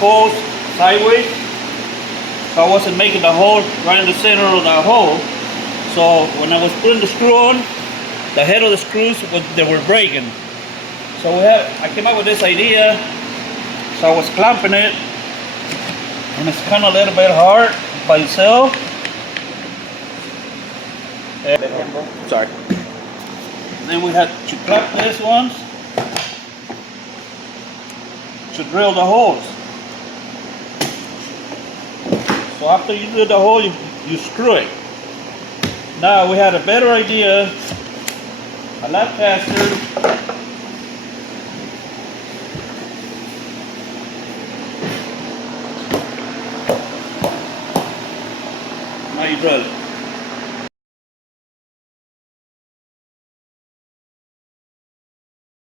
holes sideways. So I wasn't making the hole right in the center of the hole. So when I was putting the screw on, the head of the screws, they were breaking. So I came up with this idea. So I was clamping it, and it's kind of a little bit hard by itself. Sorry. Then we had to clamp this one to drill the holes. So after you drill the hole, you screw it. Now we had a better idea, a lot faster. Now you drill it.